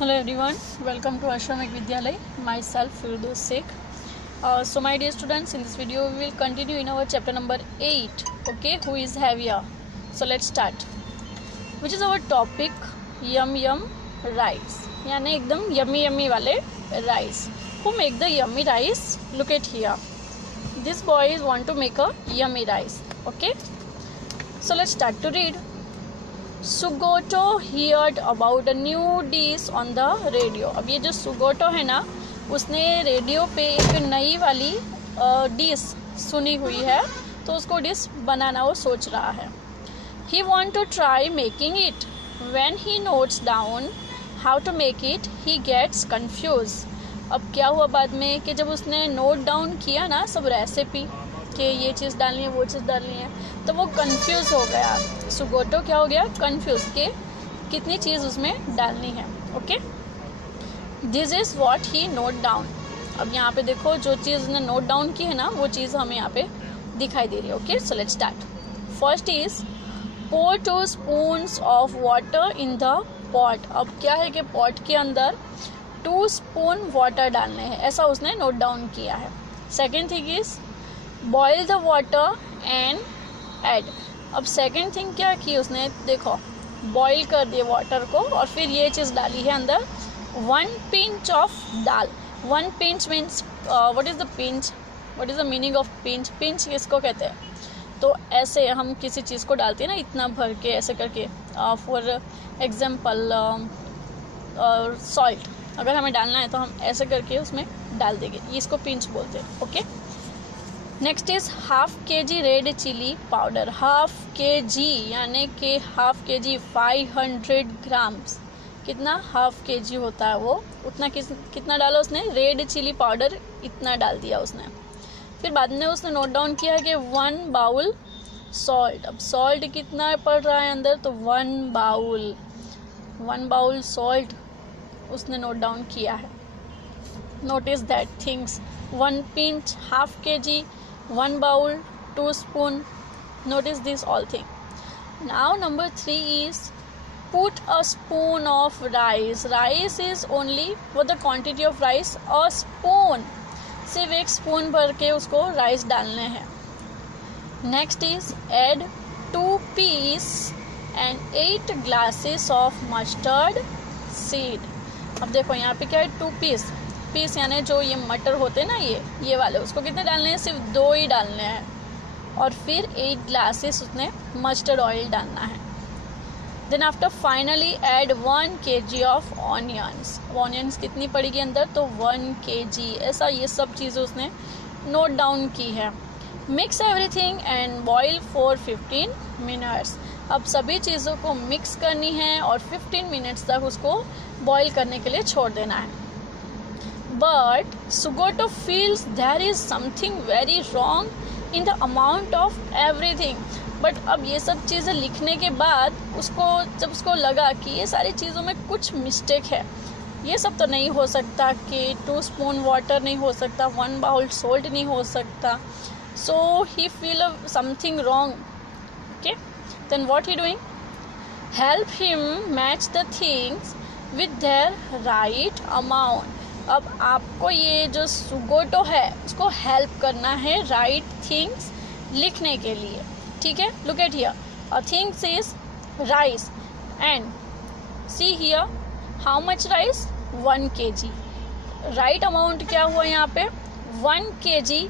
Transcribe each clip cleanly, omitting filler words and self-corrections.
Hello everyone, welcome to Ashramik Vidyalay. Myself Firdaus Sheikh. So my dear students, in this video we will continue in our chapter number 8. Okay, who is heavier? So let's start. Which is our topic? Yum yum rice. यानी एकदम yummy yummy वाले rice. Who make the yummy rice? Look at here. This boy is want to make a yummy rice. Okay. So let's start to read. सुगोटो heard about a new dish on the radio. अब ये जो सुगोटो है ना, उसने radio पे एक नई वाली डिश सुनी हुई है, तो उसको डिश बनाना वो सोच रहा है. He want to try making it. When he notes down how to make it, he gets confused. अब क्या हुआ बाद में कि जब उसने नोट डाउन किया ना सब रेसिपी कि ये चीज़ डालनी है वो चीज़ डालनी है, तो वो कंफ्यूज हो गया. सुगोटो क्या हो गया? कंफ्यूज कि कितनी चीज़ उसमें डालनी है. Okay, this is what he note down. अब यहाँ पे देखो जो चीज़ उसने नोट डाउन की है ना, वो चीज़ हमें यहाँ पे दिखाई दे रही है. Okay, so let's start. First is pour 2 spoons of water in the pot. अब क्या है कि पॉट के अंदर 2 स्पून वाटर डालने हैं, ऐसा उसने नोट डाउन किया है. Second thing is boil the water and add. अब सेकेंड थिंग क्या की उसने, देखो बॉयल कर दिए वाटर को और फिर ये चीज़ डाली है अंदर 1 pinch of dal. 1 pinch means what is the pinch, what is the meaning of pinch. Pinch किसको कहते हैं? तो ऐसे हम किसी चीज़ को डालते हैं ना, इतना भर के ऐसे करके. फॉर एग्जाम्पल सॉल्ट अगर हमें डालना है तो हम ऐसे करके उसमें डाल देंगे, इसको पिंच बोलते हैं. Okay, next is half kg red chilli powder. Half kg यानी कि हाफ kg 500 ग्राम्स. कितना? हाफ kg होता है वो, उतना कितना डाला उसने? रेड चिली पाउडर इतना डाल दिया उसने. फिर बाद में उसने नोट डाउन किया कि 1 बाउल सॉल्ट. अब सॉल्ट कितना पड़ रहा है अंदर, तो 1 बाउल सॉल्ट उसने नोट डाउन किया है. Notice that things. 1 pinch, half kg, 1 bowl, 2 spoon. Notice this all thing. Now number 3 is put a spoon of rice. Rice is only for the quantity of rice, a spoon. सिर्फ 1 spoon भर के उसको rice डालने हैं. Next is add 2 peas and 8 glasses of mustard seed. अब देखो यहाँ पे क्या है, 2 पीस यानी जो ये मटर होते हैं ना, ये वाले, उसको कितने डालने हैं? सिर्फ 2 ही डालने हैं. और फिर 8 glasses उसने मस्टर्ड ऑयल डालना है. Then after finally add 1 kg of onions. Onions कितनी पड़ेगी अंदर, तो 1 kg. ऐसा ये सब चीज़ें उसने नोट डाउन की है. Mix everything and boil for 15 minutes. अब सभी चीज़ों को मिक्स करनी है और 15 मिनट्स तक उसको बॉईल करने के लिए छोड़ देना है. But Sugato feels there is something very wrong in the amount of everything. But अब ये सब चीज़ें लिखने के बाद जब उसको लगा कि ये सारी चीज़ों में कुछ मिस्टेक है, ये सब तो नहीं हो सकता कि 2 स्पून वाटर नहीं हो सकता, 1 बाउल सॉल्ट नहीं हो सकता. So he feel something wrong. Okay, then what he doing, help him match the things with their right amount. अब आपको ये जो सुगोटो है उसको हेल्प करना है राइट थिंग्स लिखने के लिए. ठीक है, look at here. Things is rice and see here how much rice, 1 kg. Right amount क्या हुआ यहाँ पे, 1 kg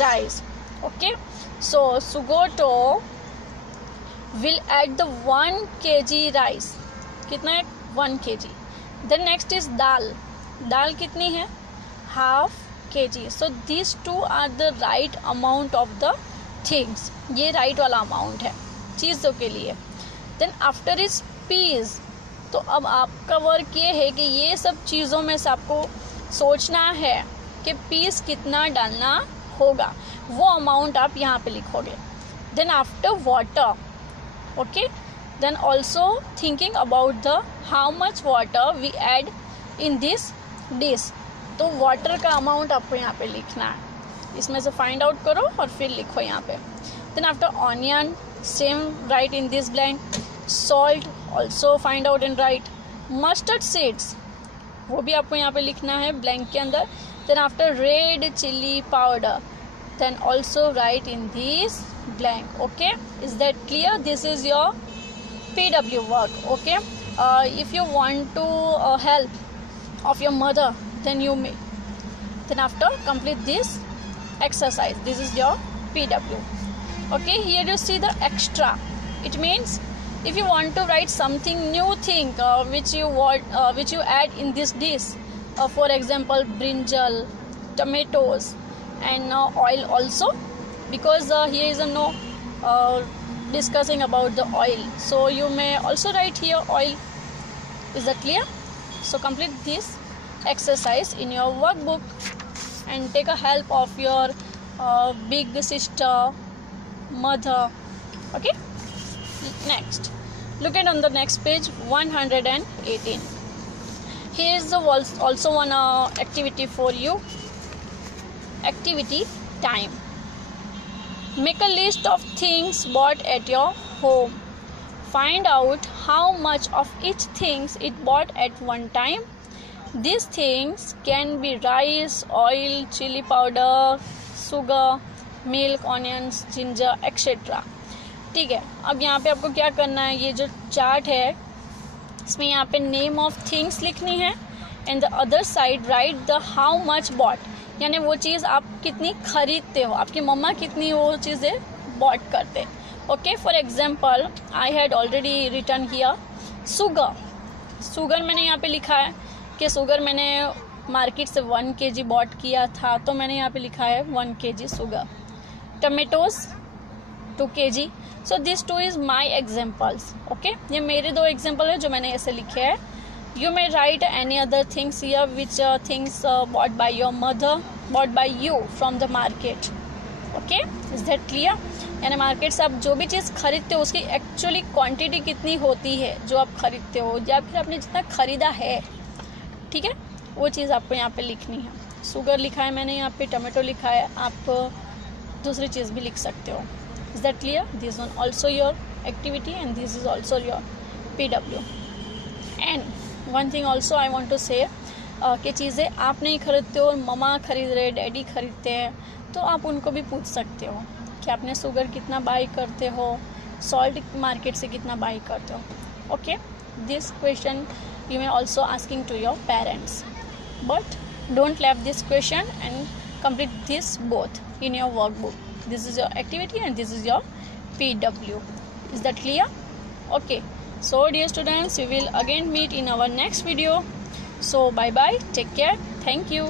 rice. Okay, so Sugato will add the 1 kg rice. कितना है? 1 kg. Then next is dal. दाल कितनी है? Half kg. So this 2 are the right amount of the things. ये राइट वाला अमाउंट है चीज़ों के लिए. Then after is peace. तो अब आपका वर्क ये है कि ये सब चीज़ों में से आपको सोचना है कि पीस कितना डालना होगा, वो अमाउंट आप यहाँ पे लिखोगे. Then after water. Okay, then also thinking about the how much water we add in this dish. तो वाटर का अमाउंट आपको यहाँ पे लिखना है. इसमें से फाइंड आउट करो और फिर लिखो यहाँ पे. Then after onion, same write in this blank. Salt also find out and write. Mustard seeds वो भी आपको यहाँ पे लिखना है ब्लैंक के अंदर. Then after red chilli powder, then also write in this blank. Okay, is that clear? This is your PW work. Okay, if you want to help of your mother, then you may, then after complete this exercise. This is your PW. Okay, here you see the extra. It means if you want to write something new thing which you add in this dish, for example brinjal, tomatoes, and oil also, because here is a no discussing about the oil, so you may also write here oil. Is that clear? So complete this exercise in your workbook and take a help of your big sister, mother. Okay, next look at on the next page 118. Here is the also one activity for you. Activity time. Make a list of things bought at your home. Find out how much of each things it bought at one time. These things can be rice, oil, chili powder, sugar, milk, onions, ginger, etc. ठीक है, अब यहाँ पे आपको क्या करना है, ये जो चार्ट है इसमें यहाँ पे नेम ऑफ थिंग्स लिखनी है and the other side write the how much bought, यानी वो चीज़ आप कितनी खरीदते हो, आपकी मम्मा कितनी वो चीज़ें बॉट करते. Okay, for example I had already written here sugar मैंने यहाँ पे लिखा है कि शुगर मैंने मार्केट से 1 kg बॉट किया था, तो मैंने यहाँ पे लिखा है 1 kg sugar. Tomatoes 2 kg. So this 2 is my examples. Okay, ये मेरे 2 एग्जाम्पल है जो मैंने ऐसे लिखे हैं. You may write any other things here which things bought by your mother, bought by you from the market. Okay, is that clear? यानी market से आप जो भी चीज़ खरीदते हो उसकी एक्चुअली क्वांटिटी कितनी होती है जो आप खरीदते हो, या फिर आपने जितना खरीदा है, ठीक है, वो चीज़ आपको यहाँ पे लिखनी है. शुगर लिखा है मैंने यहाँ पे, टमाटो लिखा है, आप दूसरी चीज़ भी लिख सकते हो. Is that clear? This one also your activity and this is also your PW. And one thing also I want to say कि चीज़ें आप नहीं खरीदते हो और ममा खरीद रहे, डैडी खरीदते हैं, तो आप उनको भी पूछ सकते हो कि आपने शुगर कितना बाई करते हो, सॉल्ट मार्केट से कितना बाई करते हो. Okay, this question you may also asking to your parents, but don't leave this question and complete this both in your workbook. This is your activity and this is your PW. Is that clear? Okay, so dear students, we will again meet in our next video. So bye bye, take care, thank you.